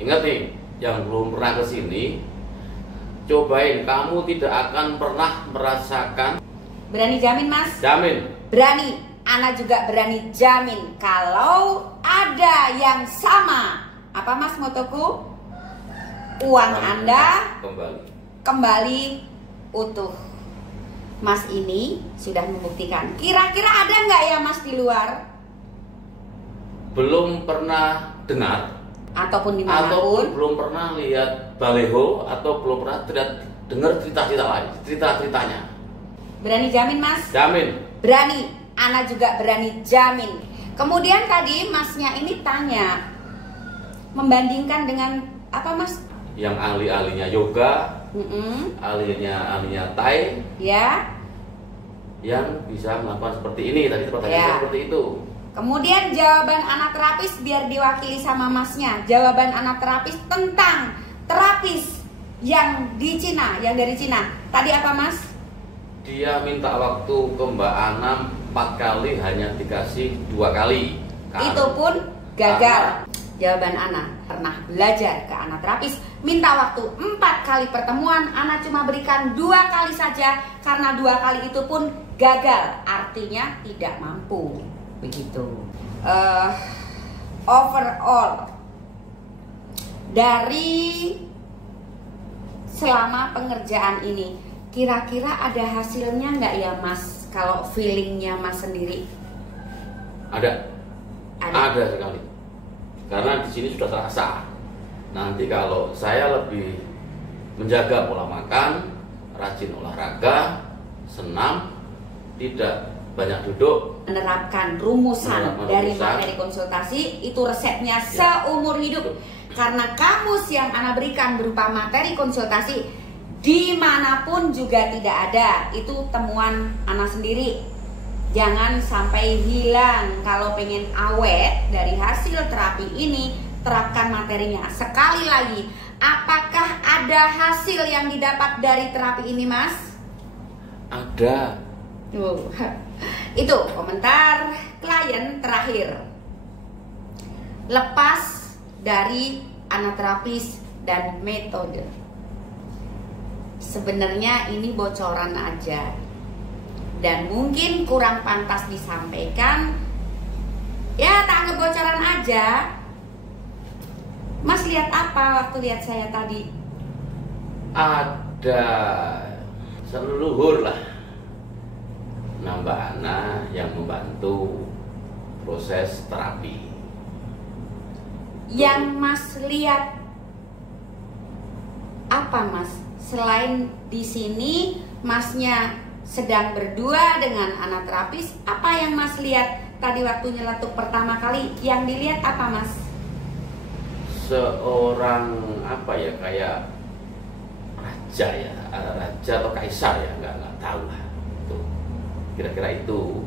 ingat nih, yang belum pernah ke sini, cobain, kamu tidak akan pernah merasakan. Berani jamin, Mas? Jamin. Berani. Ana juga berani jamin kalau ada yang sama. Apa, Mas, motoku? Uang Anda kembali utuh. Mas ini sudah membuktikan. Kira-kira ada nggak ya, Mas, di luar? Belum pernah dengar ataupun dimanapun, ataupun belum pernah lihat baleho, atau belum pernah dengar cerita-cerita lain, cerita-ceritanya. Berani jamin, Mas? Jamin. Berani. Ana juga berani jamin. Kemudian tadi Masnya ini tanya, membandingkan dengan apa, Mas? Yang ahli-ahlinya yoga, ahlinya Thai, ya, yang bisa melakukan seperti ini. Tadi pertanyaan ya. Seperti itu. Kemudian jawaban anak terapis biar diwakili sama Masnya. Jawaban anak terapis tentang terapis yang di Cina, yang dari Cina. Tadi apa, Mas? Dia minta waktu ke Mbak Ana 4 kali, hanya dikasih 2 kali. Itu pun gagal. Jawaban Ana pernah belajar ke anak terapis, minta waktu 4 kali pertemuan, Ana cuma berikan 2 kali saja, karena 2 kali itu pun gagal, artinya tidak mampu. Begitu. Overall dari selama pengerjaan ini, kira-kira ada hasilnya nggak ya, Mas? Kalau feelingnya Mas sendiri? Ada sekali. Karena di sini sudah terasa. Nanti kalau saya lebih menjaga pola makan, rajin olahraga, senam, tidak banyak duduk, menerapkan rumusan dari materi konsultasi, itu resepnya seumur hidup. Karena kamus yang Ana berikan berupa materi konsultasi dimanapun juga tidak ada. Itu temuan Ana sendiri. Jangan sampai hilang. Kalau pengen awet dari hasil terapi ini, terapkan materinya. Sekali lagi, apakah ada hasil yang didapat dari terapi ini, Mas? Ada. Itu komentar klien terakhir. Lepas dari anaterapis dan metode, sebenarnya ini bocoran aja dan mungkin kurang pantas disampaikan. Ya, tak anggap bocoran aja. Mas lihat apa waktu lihat saya tadi? Ada seluruh lah Mbak Ana yang membantu proses terapi. Yang Mas lihat apa, Mas? Selain di sini Masnya sedang berdua dengan anak terapis, apa yang Mas lihat tadi waktu nyeletuk pertama kali? Yang dilihat apa, Mas? Seorang apa ya, kayak raja ya, raja atau kaisar ya, nggak tahu lah. Kira-kira itu.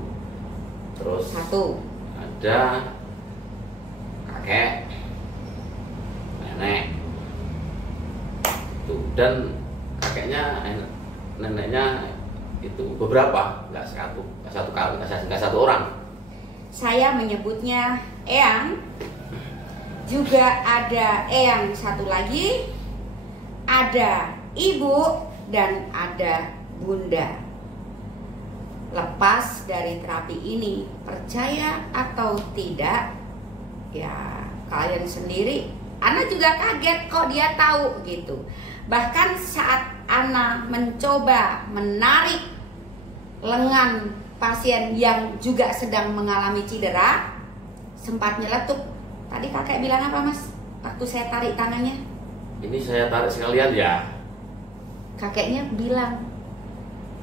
Terus satu, ada kakek, nenek, tuh, dan kakeknya, neneknya itu beberapa, nggak satu orang. Saya menyebutnya eyang. Juga ada eyang satu lagi, ada ibu, dan ada bunda. Lepas dari terapi ini, percaya atau tidak, ya kalian sendiri. Ana juga kaget kok dia tahu gitu. Bahkan saat Ana mencoba menarik lengan pasien yang juga sedang mengalami cedera, sempat nyeletuk. Tadi kakek bilang apa, Mas? Waktu saya tarik tangannya? Ini saya tarik sekalian ya. Kakeknya bilang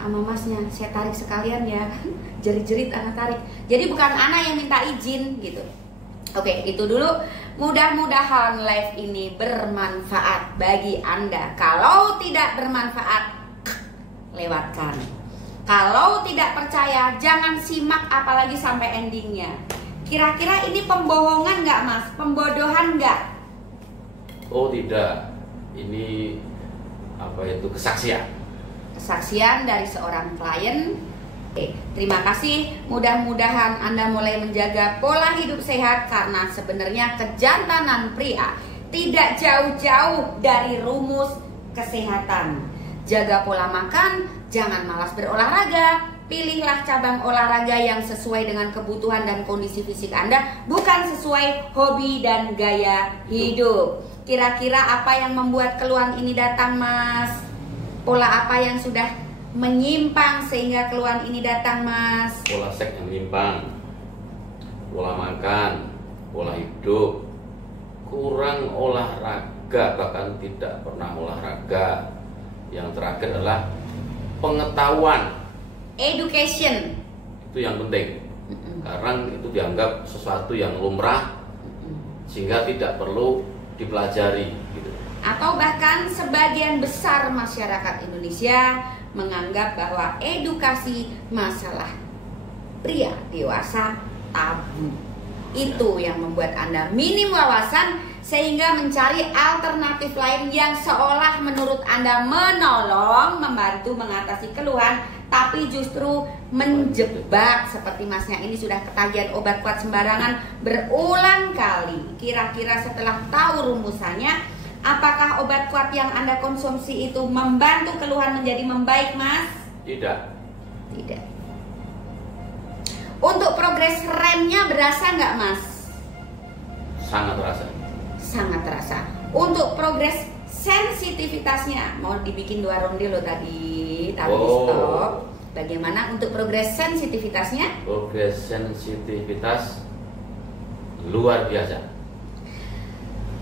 sama Masnya, saya tarik sekalian ya. Jerit-jerit Ana tarik. Jadi bukan Ana yang minta izin gitu. Oke, itu dulu. Mudah-mudahan live ini bermanfaat bagi Anda. Kalau tidak bermanfaat, lewatkan. Kalau tidak percaya, jangan simak apalagi sampai endingnya. Kira-kira ini pembohongan nggak, Mas? Pembodohan nggak? Oh tidak, ini apa itu, kesaksian. Kesaksian dari seorang klien. Oke, terima kasih. Mudah-mudahan Anda mulai menjaga pola hidup sehat, karena sebenarnya kejantanan pria tidak jauh-jauh dari rumus kesehatan. Jaga pola makan, jangan malas berolahraga. Pilihlah cabang olahraga yang sesuai dengan kebutuhan dan kondisi fisik Anda, bukan sesuai hobi dan gaya hidup. Kira-kira apa yang membuat keluhan ini datang, Mas? Pola apa yang sudah menyimpang sehingga keluhan ini datang, Mas? Pola seks yang menyimpang, pola makan, pola hidup, kurang olahraga, bahkan tidak pernah olahraga. Yang terakhir adalah pengetahuan, education. itu yang penting. Karena itu dianggap sesuatu yang lumrah sehingga tidak perlu dipelajari gitu. Atau bahkan sebagian besar masyarakat Indonesia menganggap bahwa edukasi masalah pria dewasa tabu. Itu yang membuat Anda minim wawasan sehingga mencari alternatif lain yang seolah menurut Anda menolong, membantu mengatasi keluhan, tapi justru menjebak. Seperti Masnya ini sudah ketagihan obat kuat sembarangan berulang kali. Kira-kira setelah tahu rumusannya, apakah obat kuat yang Anda konsumsi itu membantu keluhan menjadi membaik, Mas? Tidak. Tidak. Untuk progres remnya berasa nggak, Mas? Sangat terasa. Sangat terasa. Untuk progres sensitivitasnya, mau dibikin 2 ronde loh tadi, tapi di stop. Bagaimana untuk progres sensitivitasnya? Progres sensitivitas luar biasa.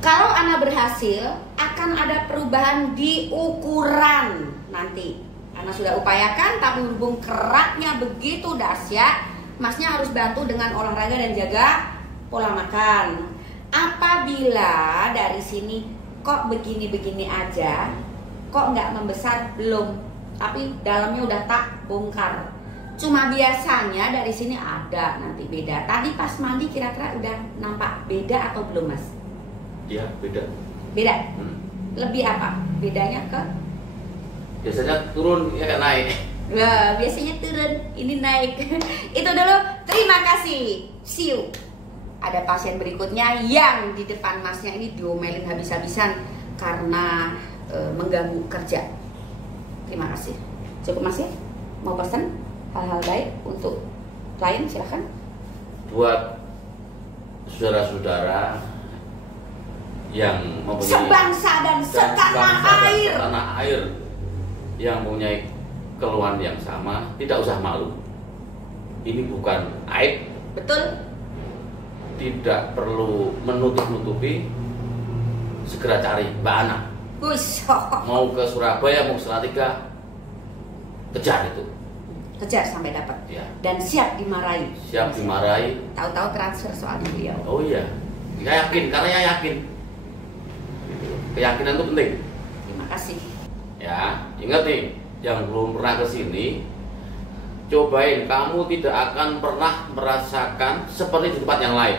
Kalau Anda berhasil, akan ada perubahan di ukuran nanti. Anda sudah upayakan, tapi berhubung keraknya begitu dahsyat, Masnya harus bantu dengan olahraga dan jaga pola makan. Apabila dari sini kok begini-begini aja, kok nggak membesar, belum, tapi dalamnya udah tak bongkar. Cuma biasanya dari sini ada nanti beda. Tadi pas mandi kira-kira udah nampak beda atau belum, Mas? Iya, beda. Beda? Lebih apa? Bedanya ke? Biasanya turun, ya naik. Wah, biasanya turun, ini naik. Itu dulu, terima kasih. See you. Ada pasien berikutnya yang di depan Masnya ini diomelin habis-habisan karena mengganggu kerja. Terima kasih. Cukup, Mas ya? Mau pesan hal-hal baik untuk klien, silahkan. Buat saudara-saudara yang mempunyai sebangsa dan setanah air yang mempunyai keluhan yang sama, tidak usah malu. Ini bukan aib. Betul. Tidak perlu menutup-nutupi. Segera cari Mbak Ana. Mau ke Surabaya, mau ke Salatiga, kejar itu. Kejar sampai dapat. Ya. Dan siap dimarahi. Siap dimarahi. Tahu-tahu transfer soalnya beliau. Oh iya. Saya yakin, karena saya yakin. Keyakinan itu penting. Terima kasih. Ya, ingat nih, yang belum pernah ke sini, cobain, kamu tidak akan pernah merasakan seperti di tempat yang lain.